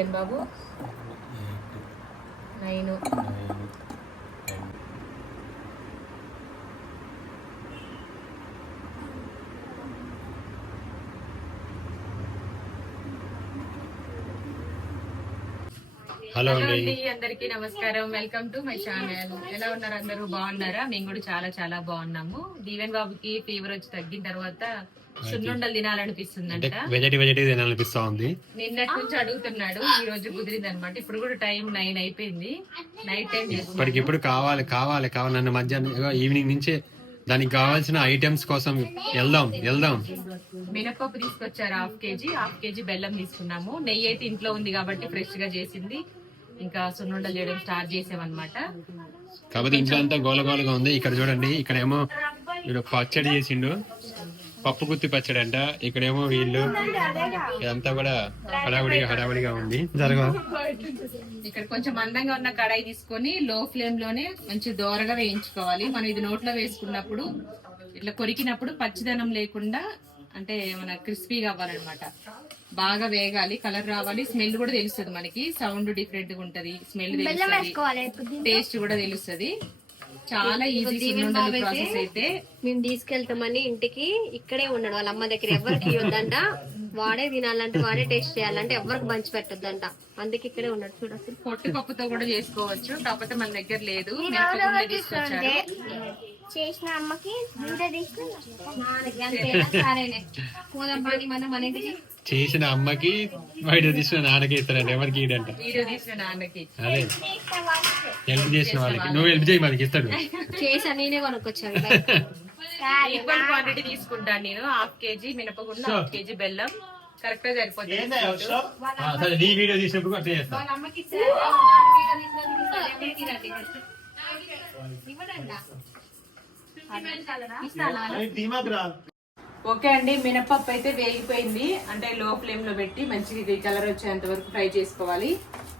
ఏం బాబు. Nine. Hello అండి. అందరికీ నమస్కారం. వెల్కమ్ టు మై ఛానల్ ఎలా ఉన్నారు అందరూ? బాగున్నారా? మేము కూడా చాలా చాలా బాగున్నాము. దీవెన్ బాబుకి ఫీవర్ వచ్చి తగ్గిన తర్వాత సున్నుండలు తినాలనిపిస్తుందంట. అంటే వెజటి వెజటి తినాలనిపిస్తా ఉంది. నిన్నటి నుంచి అడుగుతున్నాడు ఈ రోజు కుదిరింది అనమాట ఇప్పుడు కూడా టైం నైన్ అయిపోయింది. నైట్ టైం చేస్తున్నాడు. ఇప్పటికిప్పుడు కావాలి కావాలి కావాలి. నన్ను మధ్యాహ్నం ఈవినింగ్ నుంచే దానికి కావాల్సిన ఐటమ్స్ కోసం వెళ్దాం వెళ్దాం. మినపప్పు తీసుకొచ్చారు హాఫ్ కేజీ. హాఫ్ కేజీ బెల్లం తీసుకున్నాము. నెయ్యి అయితే ఇంట్లో ఉంది కాబట్టి ఫ్రెష్గా చేసింది. ఇంకా సున్నుండలు చేయడం స్టార్ట్ చేసామన్నమాట. కాకపోతే ఇంట్లో అంతా గోల గోలగా ఉంది. ఇక్కడ చూడండి ఇక్కడేమో వీడు పచ్చడి చేసిండు. పప్పు గుత్తి పచ్చడి అంట. ఇక్కడేమో వీళ్ళు ఇదంతా కూడా హడావుడిగా హడావుడిగా ఉంది. జరగ ఇక్కడ కొంచెం అందంగా ఉన్న కడాయి తీసుకొని లో ఫ్లేమ్లోనే మంచి దోరగా వేయించుకోవాలి. మనం ఇది నోట్లో వేసుకున్నప్పుడు ఇట్లా కొరికినప్పుడు పచ్చిదనం లేకుండా అంటే మన క్రిస్పీగా అవ్వాలన్నమాట. బాగా వేగాలి కలర్ రావాలి స్మెల్ కూడా తెలుస్తుంది మనకి. సౌండ్ డిఫరెంట్గా ఉంటది స్మెల్ తెలుస్తుంది టేస్ట్ కూడా తెలుస్తుంది. చాలా ఈజీ సున్నుండలు ప్రాసెస్ అయితే. మేము తీసుకెళ్తామని ఇంటికి ఇక్కడే ఉన్నాడు వాళ్ళ అమ్మ దగ్గర ఎవరికి ఇవ్వద్దంట. వాడే తినాలంటే వాడే టేస్ట్ చేయాలంటే ఎవరికి పంచి పెట్టొద్దంట. అందుకే ఇక్కడే ఉన్నాడు చూడు అసలు. పొట్టు పప్పుతో కూడా చేసుకోవచ్చు. కాకపోతే మన దగ్గర లేదు. చేసిన అమ్మకి చేసిన అమ్మకి బయట తీసిన నాన్నకి ఇస్తారంట ఎవరికి నాన్నకి. అదే. హెల్ప్ చేసిన వాళ్ళకి. నువ్వు హెల్ప్ చేయి మనకి ఇస్తాడు. చేసా నేనే కొనుక్కొచ్చాను. ఈక్వల్ క్వాంటిటీ తీసుకుంటాను నేను. హాఫ్ కేజీ మినపగుండు హాఫ్ కేజీ బెల్లం. కరెక్ట్గా సరిపోతుంది నీ వీడియో తీసినప్పుడు అట్లా ఓకే అండి మినపప్పు అయితే వేగిపోయింది. అంటే లో ఫ్లేమ్లో పెట్టి మంచిగా కలర్ వచ్చేంత వరకు ఫ్రై చేసుకోవాలి.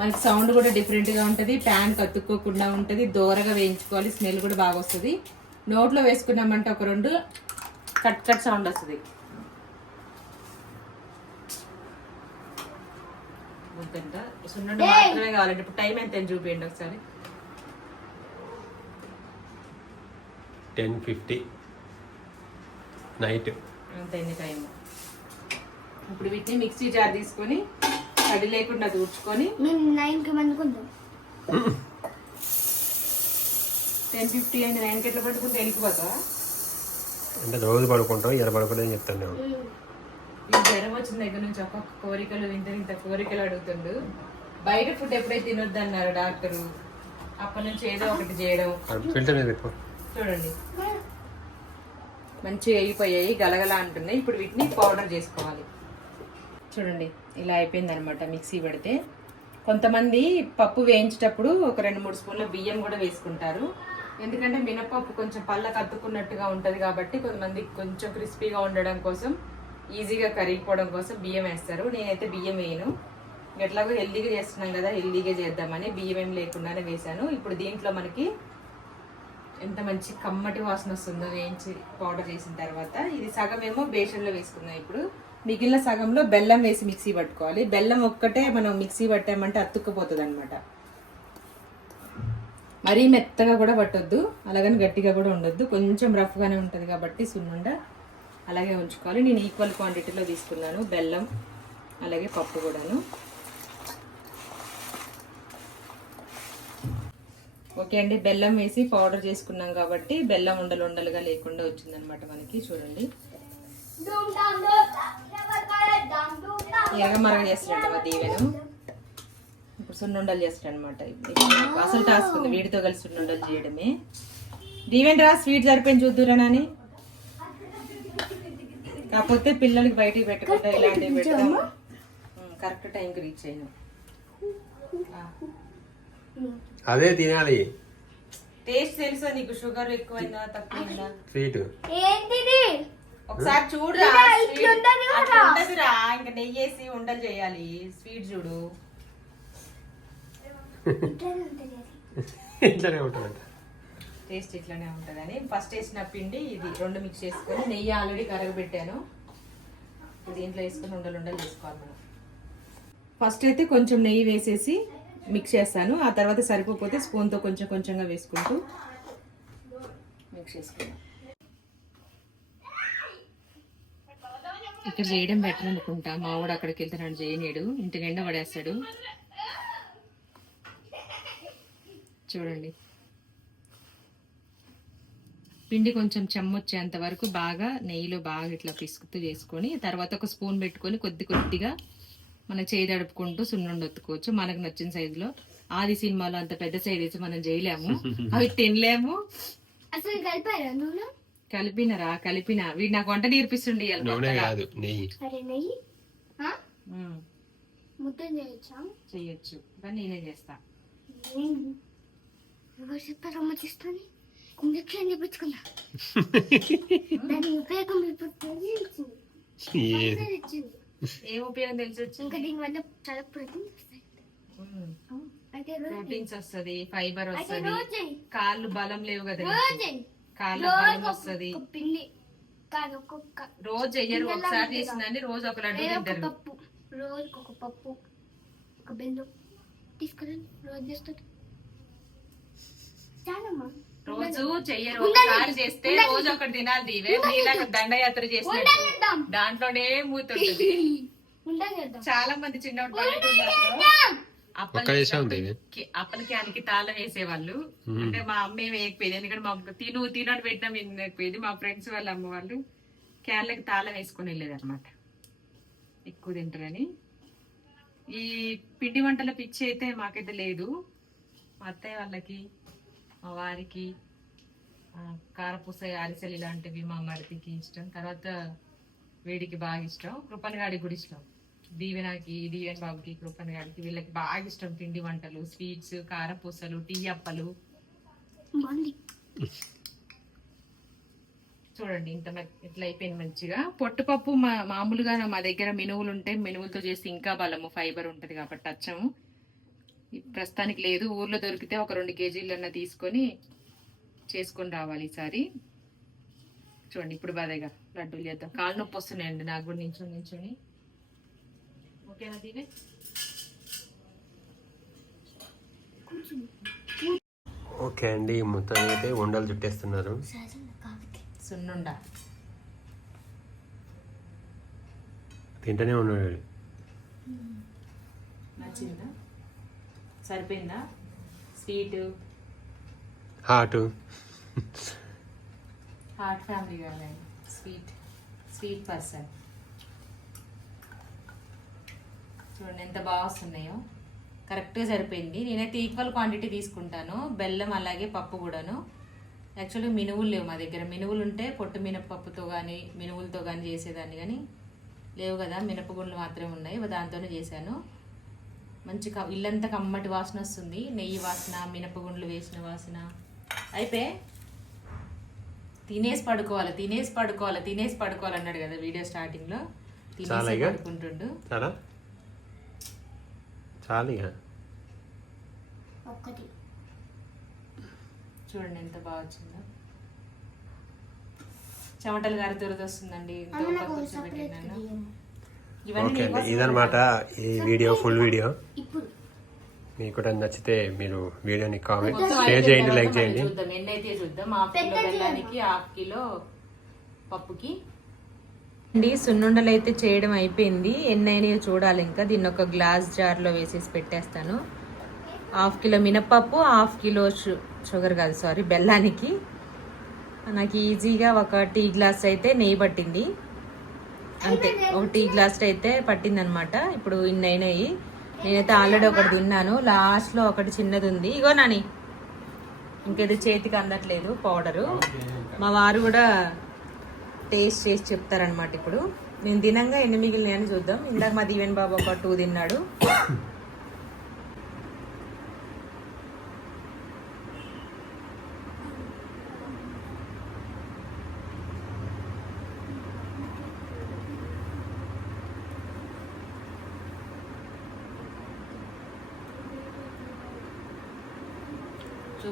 మనకి సౌండ్ కూడా డిఫరెంట్గా ఉంటది. ప్యాన్ కత్తుక్కోకుండా ఉంటది. దోరగా వేయించుకోవాలి. స్మెల్ కూడా బాగా వస్తుంది. నోట్లో వేసుకున్నామంటే ఒక రెండు కట్ కట్ సౌండ్ వస్తుంది. సున్నుండ మాత్రమే కావాలంటే ఇప్పుడు టైం ఎంత అని చూపించండి ఒకసారి. Ten fifty night. అంత ఎన్ని టైం ఇప్పుడు వీటిని మిక్సీ జార్ తీసుకొని తడి లేకుండా దూడ్చుకొని మేము నైన్కి మందుకుందాం టెన్ ఫిఫ్టీ అయింది నైన్ ఎట్లా పట్టుకుంటే వెళ్ళిపోతా అంటే రోజు పడుకుంటాం ఎర పడుకోలేదని చెప్తాను నేను. ఈ జ్వరం వచ్చిన దగ్గర నుంచి ఒక్కొక్క కోరికలు ఇంత ఇంత కోరికలు అడుగుతుండు. బయట ఫుడ్ ఎప్పుడైతే తినొద్దు అన్నారు డాక్టరు అప్పటి నుంచి ఏదో ఒకటి చేయడం. ఫిల్టర్ మీద చూడండి. మంచిగా అయిపోయాయి గలగల అంటున్నాయి. ఇప్పుడు వీటిని పౌడర్ చేసుకోవాలి. చూడండి ఇలా అయిపోయింది అనమాట మిక్సీ పెడితే. కొంతమంది పప్పు వేయించేటప్పుడు ఒక రెండు మూడు స్పూన్ల బియ్యం కూడా వేసుకుంటారు. ఎందుకంటే మినపప్పు కొంచెం పళ్ళ కత్తుకున్నట్టుగా ఉంటుంది కాబట్టి కొంతమంది కొంచెం క్రిస్పీగా ఉండడం కోసం ఈజీగా కరిగిపోవడం కోసం బియ్యం వేస్తారు. నేనైతే బియ్యం వేయను. ఎట్లాగో హెల్దీగా చేస్తున్నాం కదా హెల్దీగా చేద్దామని బియ్యం ఏం లేకుండానే వేసాను ఇప్పుడు దీంట్లో మనకి ఎంత మంచి కమ్మటి వాసన వస్తుందో వేయించి పౌడర్ చేసిన తర్వాత ఇది సగం ఏమో బేసన్లో వేసుకుందాం ఇప్పుడు. మిగిలిన సగంలో బెల్లం వేసి మిక్సీ పట్టుకోవాలి. బెల్లం ఒక్కటే మనం మిక్సీ పట్టామంటే అతుక్కుపోతుంది అనమాట మరీ మెత్తగా కూడా పట్టొద్దు. అలాగని గట్టిగా కూడా ఉండొద్దు. కొంచెం రఫ్గానే ఉంటుంది కాబట్టి సున్నుండ అలాగే ఉంచుకోవాలి. నేను ఈక్వల్ క్వాంటిటీలో తీసుకున్నాను బెల్లం అలాగే పప్పు కూడాను. ఓకే అండి బెల్లం వేసి పౌడర్ చేసుకున్నాం కాబట్టి బెల్లం ఉండలు ఉండలుగా లేకుండా వచ్చిందనమాట మనకి చూడండి. ఎరగ మరగ చేస్తాడంట మా దీవెను. ఇప్పుడు సున్నుండలు చేస్తాడనమాట అసలు టాస్క్ ఉంది వీడితో కలిసి సున్నుండలు చేయడమే. దీవెన్ రా స్వీట్ సరిపోయింది చూద్దురా నాని. కాకపోతే పిల్లలకి బయటికి పెట్టకుండా ఇలాంటివి పెడతాము కరెక్ట్ టైంకి రీచ్ అయినాం. అదే తినాలి. టేస్ట్ తెలుసా నీకు? షుగర్ ఎక్కువైందా తక్కువైందా? స్వీట్. ఏంటిది? ఒకసారి చూడరా ఉండదురా. ఇంకా నెయ్యి వేసి ఉండలు చేయాలి. స్వీట్ చూడు. ఇట్లానే ఉంటుందంట. టేస్ట్ ఇట్లానే ఉంటదని. ఫస్ట్ వేసిన పిండి ఇది రెండు మిక్స్ చేసుకొని నెయ్యి ఆల్రెడీ కరగబెట్టాను. దీంట్లో వేసుకొని ఉండలు ఉండలు చేసుకోవాలి మనం. ఫస్ట్ అయితే కొంచెం నెయ్యి వేసేసి మిక్స్ చేస్తాను. ఆ తర్వాత సరిపోతే స్పూన్తో కొంచెం కొంచెంగా వేసుకుంటూ మిక్స్ చేసుకుంటాం ఇక్కడ చేయడం బెటర్ అనుకుంటా. మా వాడు అక్కడికి వెళ్తున్నాడు చేయనీడు. ఇంటి నిండా పడేస్తాడు. చూడండి. పిండి కొంచెం చెమ్మొచ్చేంత వరకు బాగా నెయ్యిలో బాగా ఇట్లా పిసుకుతూ చేసుకొని తర్వాత ఒక స్పూన్ పెట్టుకొని కొద్ది కొద్దిగా మనం చేయి తడుపుకుంటూ సున్నుండి ఒత్తుకోవచ్చు. మనకు నచ్చిన సైజులో ఆది సినిమాలో అంత పెద్ద సైజ్ వేసి మనం చేయలేము. అవి తినలేము. అసలు కలిపారా నూనె? కలిపినరా? కలిపిన. వీడు నాకు వంట నేర్పిస్తుండే నూనె కొత్తగా. కాదు నెయ్యి. అరే నెయ్యి? ఆ? ఉమ్, ముద్ద చేయొచ్చా? చెయ్యొచ్చు కానీ నేనే చేస్తా. నేను- ఎవరు చెప్పారు అమ్మ చేస్తాను ఇంజక్షన్ దాని ఉపయోగం ఇప్పుడు తెలిసింది. ఏ- ఉపయోగం తెలిసి ఇంకా చాలా ప్రోటీన్ వస్తాయి. అయితే రోజు ప్రోటీన్స్ వస్తది ఫైబర్ వస్తది. రోజు. కాళ్ళు బలం లేవు కదా రోజు. కాళ్ళ రోజు బలం వస్తది. ఒక్కొక్క రోజు చెయ్యరు పిందెలా ఒకసారి? చేసిందని రోజు ఒక లడ్డు తింటారు. పప్పు రోజుకి ఒక పప్పు ఒక బెందు. తీసుకురండి రోజు చేస్తుంది చాలమ్మా. రోజు చెయ్యరు. ఒకసారి చేస్తే. రోజు ఒకటి తినాలి దీవే. నీలాగా దండయాత్ర చేసినట్టు. ఉండలేద్దాం దాంట్లోనే మూతుంటది. చాలా మంది ఉండలేద్దాం అప్పలు క్యాన్కి తాళం వేసేవాళ్ళు. అంటే మా అమ్మ ఏమి వేయకపోయేది. ఎందుకంటే మా తిను తినని పెట్టినా వినకపోయేది మా ఫ్రెండ్స్ వాళ్ళ అమ్మ వాళ్ళు క్యాన్లకి తాళం వేసుకొని వెళ్ళేది అనమాట ఎక్కువ తింటారని. ఈ పిండి వంటల పిచ్చి అయితే మాకైతే లేదు. మా అత్తయ్య వాళ్ళకి మా వారికి కారపూస అరిసెలు ఇలాంటివి మా మరిదికి ఇష్టం. తర్వాత వేడికి బాగా ఇష్టం. కృపన్ గాడికి కూడా ఇష్టం. దీవెనకి దీవెన్ బాబుకి కృపన్ గాడికి వీళ్ళకి బాగా ఇష్టం పిండి వంటలు స్వీట్స్ కారపూసలు టీ అప్పలు. చూడండి ఇంత ఇట్లా అయిపోయింది మంచిగా. పొట్టుపప్పు మా మామూలుగా మా దగ్గర మినువులు ఉంటాయి మినువులతో చేస్తే ఇంకా బలము ఫైబర్ ఉంటుంది కాబట్టి అచ్చము. ప్రస్తుతానికి లేదు. ఊర్లో దొరికితే ఒక రెండు కేజీలన్నా తీసుకొని చేసుకొని రావాలి ఈసారి. చూడండి ఇప్పుడు బాధగా లడ్డూలు చేద్దాం. కాళ్ళు నొప్పి వస్తున్నాయండి నాకు కూడా నించొని నించొని. ఓకేనా ఓకే అండి మొత్తం అయితే ఉండలు చుట్టేస్తున్నారు. సున్నుండ. తింటూనే ఉన్నాడు. నచ్చిందా? సరిపోయిందా? స్వీట్? హాటు. హార్ట్ ఫ్యామిలీ కాదండి స్వీట్. Sweet person. చూడండి ఎంత బాగా వస్తున్నాయో. కరెక్ట్గా సరిపోయింది. నేనైతే ఈక్వల్ క్వాంటిటీ తీసుకుంటాను. బెల్లం అలాగే పప్పు కూడాను. యాక్చువల్లీ మినువులు లేవు మా దగ్గర. మినువులు ఉంటే పొట్టు మినపప్పుతో కానీ మినువులతో కానీ చేసేదాన్ని కానీ లేవు కదా. మినపగుండ్లు మాత్రమే ఉన్నాయి. దాంతోనే చేశాను. మంచి ఇల్లంతా కమ్మటి వాసన వస్తుంది. నెయ్యి వాసన మినపగుండ్లు వేసిన వాసన. అయిపోయి తినేసి పడుకోవాలి తినేసి పడుకోవాలి తినేసి పడుకోవాలి అన్నాడు కదా వీడియో స్టార్టింగ్లో. తినేసి? పడుకుంటుండు. చూడండి ఎంత బాగా వచ్చిందో. చెమటలు గారి దురద వస్తుందండి. కూర్చోబెట్టినాను. ఓకే అండి ఇదనమాట ఈ వీడియో ఫుల్ వీడియో మీకు కూడా నచ్చితే మీరు వీడియోని కామెంట్ షేర్ చేయండి లైక్ చేయండి. చూద్దాం. ఎన్నైతే చూద్దాం? హాఫ్ కిలో బెల్లానికి హాఫ్ కిలో పప్పుకి. అండి సున్నుండలు అయితే చేయడం అయిపోయింది. ఎన్ని అయినాయో చూడాలి ఇంకా. దీన్ని ఒక గ్లాస్ జార్లో వేసేసి పెట్టేస్తాను. హాఫ్ కిలో మినపప్పు హాఫ్ కిలో షు షుగర్ కాదు సారీ బెల్లానికి. నాకు ఈజీగా ఒక టీ గ్లాస్ అయితే నెయ్యి పట్టింది. అంతే. ఒక టీ గ్లాస్ అయితే పట్టిందనమాట. ఇప్పుడు ఇన్ని అయినాయి. నేనైతే ఆల్రెడీ ఒకటి తిన్నాను లాస్ట్లో ఒకటి చిన్నది ఉంది. ఇగో నాని. ఇంకేదో చేతికి అందట్లేదు పౌడరు. మా వారు కూడా టేస్ట్ చేసి చెప్తారనమాట ఇప్పుడు. నేను తినంగా ఎన్ని మిగిలినాయని చూద్దాం. ఇందాక మా దీవెన్ బాబు ఒక టూ తిన్నాడు.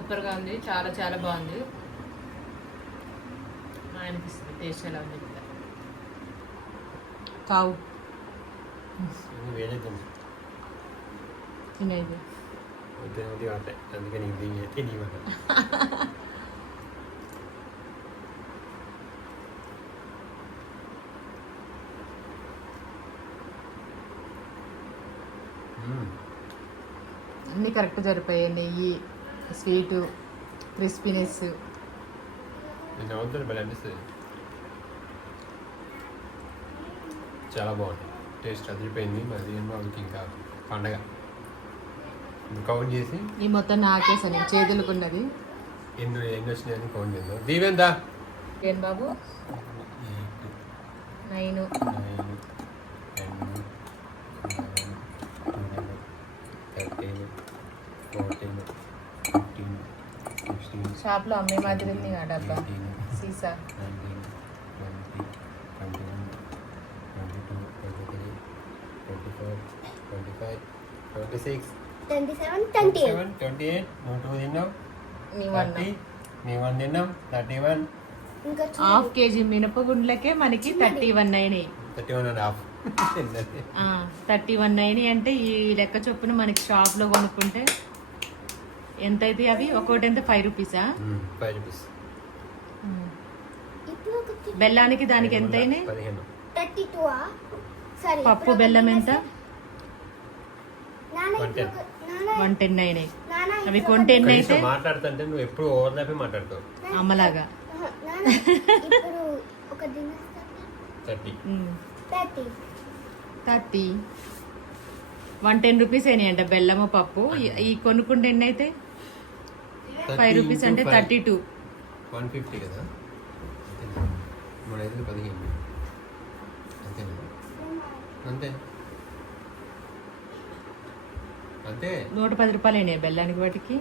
సూపర్గా ఉంది చాలా చాలా బాగుంది. అనిపిస్తుంది టేస్ట్ ఎలా ఉంది. కావు. తినేది. తిని అన్నీ కరెక్ట్ సరిపోయాయి నెయ్యి. స్వీటు క్రిస్పీనెస్ చాలా బాగుంది. టేస్ట్ అదిరిపోయింది మరి బాబుకి ఇంకా పండగ. కౌంట్ చేసి. ఈ మొత్తం నాకేసాను చేతులుకున్నది ఎన్ని ఎన్ని వచ్చినాయని కౌంట్ చేద్దాం. దీవెందా ఏం బాబు? నైన్. నైన్. థర్టీ మీ వన్ తిన్నాం థర్టీ వన్. ఇంకా హాఫ్ కేజీ మినపగుండ్లకే మనకి థర్టీ వన్ అయినాయి. Thirty one and half. Thirty one అయినాయి అంటే ఈ లెక్క చొప్పున మనకి షాప్లో కొనుక్కుంటే ఎంత అయితే అవి ఒక్కొక్కటి ఎంత ఫైవ్ రూపీసా ఫైవ్ రూపీస్ బెల్లానికి దానికి ఎంత పప్పు బెల్లం ఎంత? One ten. అయినాయి అవి కొంటే ఎన్ని అయితే మాట్లాడుతుంటే నువ్వు ఎప్పుడు ఓవర్లాపే మాట్లాడతావు. అమ్మలాగా. థర్టీ. వన్ టెన్ రూపీస్ అయినాయి అంట బెల్లము పప్పు. ఈ- ఈ కొనుక్కుంటే ఎన్ని అయితే ఫైవ్ రూపీస్ అంటే థర్టీ టూ. వన్ ఫిఫ్టీ కదా? మూడు ఐదు పదిహేను. అంతేనా? అంతే. అంతే. నూట పది రూపాయలు అయినాయి బెల్లానికి వాటికి.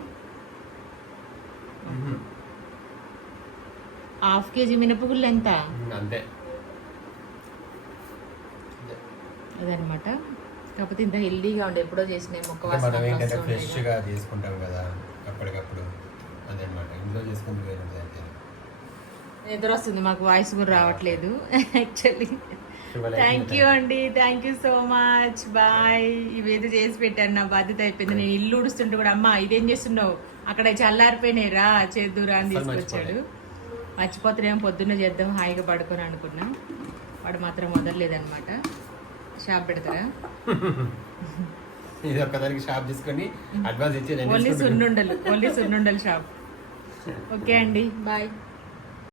హాఫ్ కేజీ మినపగుళ్ళు ఎంత? అంతే. అదనమాట. కాకపోతే ఇంత హెల్దీగా ఉండే ఎప్పుడో చేసినాయి మొక్క. ఫ్రెష్గా తీసుకుంటాం కదా అప్పటికప్పుడు. అదనమాట. ఇంట్లో చేసుకుంటే వేరే నిద్ర వస్తుంది మాకు వాయిస్ కూడా రావట్లేదు యాక్చువల్లీ థ్యాంక్ యూ అండి thank you so much bye ఇవేదో చేసి పెట్టాను నా బాధ్యత అయిపోయింది. నేను ఇల్లు ఉడుస్తుంటే కూడా అమ్మ ఇదేం చేస్తున్నావు? అక్కడ చల్లారిపోయినాయి రా చేద్దురా అని తీసుకొచ్చాడు. మర్చిపోతున్నాం పొద్దున్న చేద్దాం హాయిగా పడుకొని అనుకున్నా. వాడు మాత్రం వదలలేదన్నమాట. షాప్ పెడతారా? ఇది ఒక్కదానికి షాప్ తీసుకొని అడ్వాన్స్ ఇచ్చి ఓన్లీ. సున్నుండలు ఓన్లీ సున్నుండలు షాప్ ఓకే అండి బాయ్.